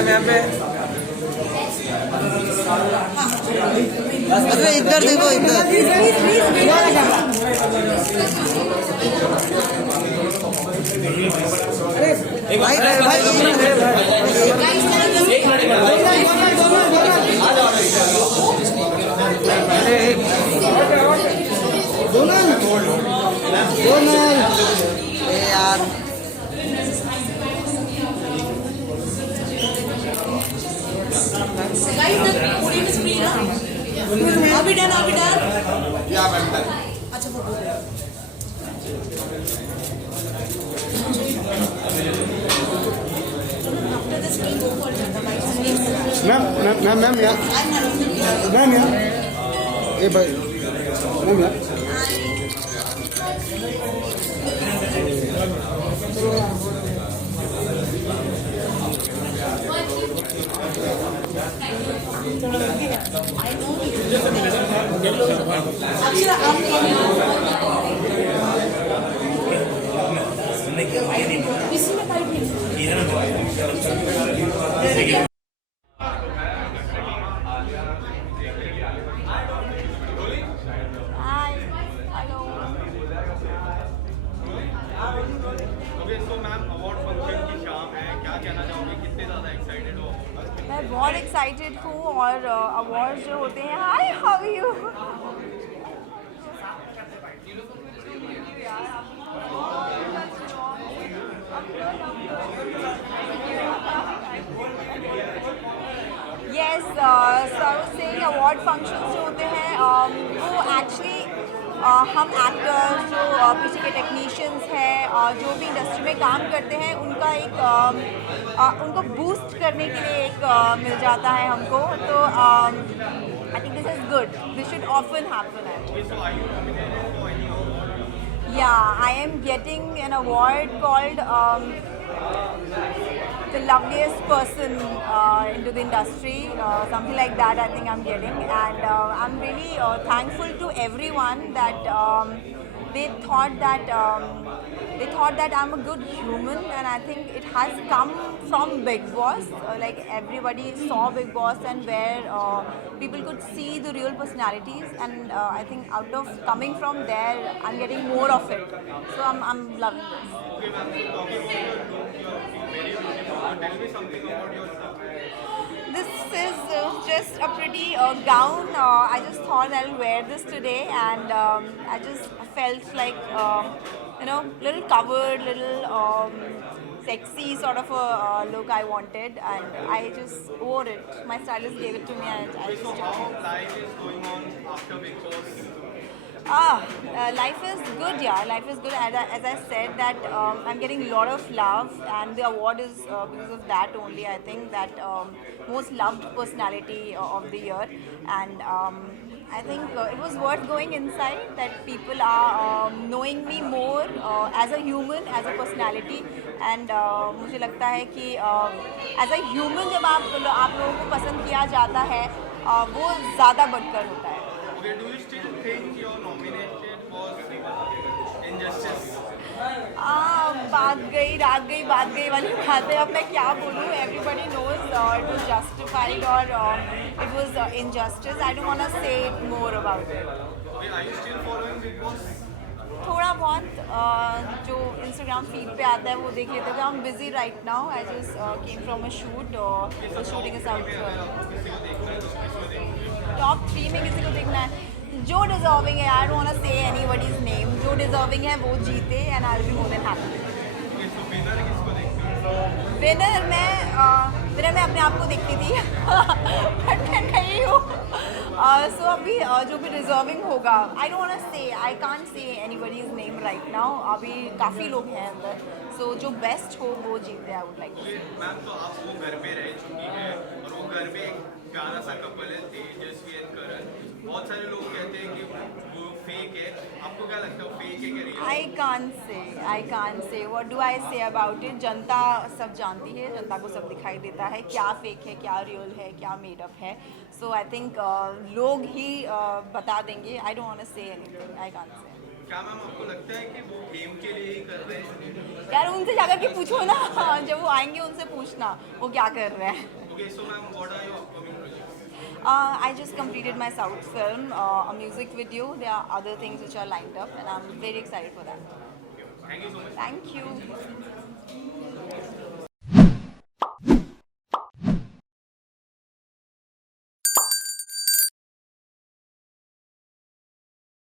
मैम यहाँ पे अरे इधर देखो इधर। भाई यार अभी डन या मैम अच्छा मैम मैम मैम यार मैम यार ए भाई मैम यार मैं बहुत एक्साइटेड हूँ और अवार्ड जो होते हैं हाय हाउ यू यस से अवार्ड फंक्शंस जो होते हैं वो एक्चुअली हम एक्टर्स जो पीछे के टेक्नीशियंस हैं जो भी इंडस्ट्री में काम करते हैं उनका एक उनको बूस्ट करने के लिए एक मिल जाता है हमको तो I think this is good this should often happen Yeah, I am getting an award called the loveliest person into the industry, something like that I think I'm getting, and I'm really thankful to everyone that they thought that I'm a good human, and I think it has come from Big Boss. Like everybody saw Big Boss and where people could see the real personalities, and I think out of coming from there, I'm getting more of it. So I'm loving this. This is just a pretty gown. I just thought I'll wear this today, and I just felt like little covered, little sexy sort of a look I wanted, and I just wore it. My stylist gave it to me, and I just. How life is going on after Big Boss? Life is good, yeah. Life is good. As I said, that I'm getting a lot of love, and the award is because of that only. I think that most loved personality of the year, and I think it was worth going inside. That people are knowing me more as a human, as a personality, and मुझे लगता है कि as a human जब आप लोगों को पसंद किया जाता है वो ज़्यादा बढ़कर होता है. Okay, do you still think your nomination was injustice? बात गई रात गई बात गई वाली बात है. अब मैं क्या बोलूँ. Everybody knows it was justified or it was injustice. I don't want to say more about it. Okay, are you still following Big Boss? थोड़ा बहुत जो इंस्टाग्राम फीड पे आता है वो देख लेते थे. I'm busy right now. I just came from a shoot. The shooting is out. Top 3 में किसी को देखना है जो डिजर्विंग है. आई डोंट वांट टू से एनीबॉडीज नेम. जो डिजर्विंग है वो जीते, and I will be more than happy. Winner मैं अपने आप को देखती थी बट मैं नहीं हूँ. सो अभी जो भी डिजर्विंग होगा आई डोंट वांट टू से आई कांट से एनीबॉडीज नेम राइट नाउ. अभी काफ़ी लोग हैं अंदर. सो जो बेस्ट हो वो जीते. I would like. मैम तो आप वो घर पे रह चुकी है और वो घर में एक प्यारा सा कपल है तेजस्वी एंड करण. बहुत सारे लोग कहते हैं कि वो फेक है. आपको क्या लगता है फेक है कि रियल? आई कांट से what do I say about it. जनता सब जानती है. जनता को सब दिखाई देता है क्या फेक है, क्या रियल है, क्या मेडअप है. सो आई थिंक लोग ही बता देंगे. I don't want to say anything. I can't say. क्या मैम आपको लगता है कि वो गेम के लिए ही कर रहे हैं? यार उनसे जाकर के पूछो ना, जब वो आएंगे उनसे पूछना वो क्या कर रहे हैं. Okay, so ma'am, what are your upcoming projects? I just completed my South film, a music video. There are other things which are lined up, and I'm very excited for that. Thank you so much. Thank you.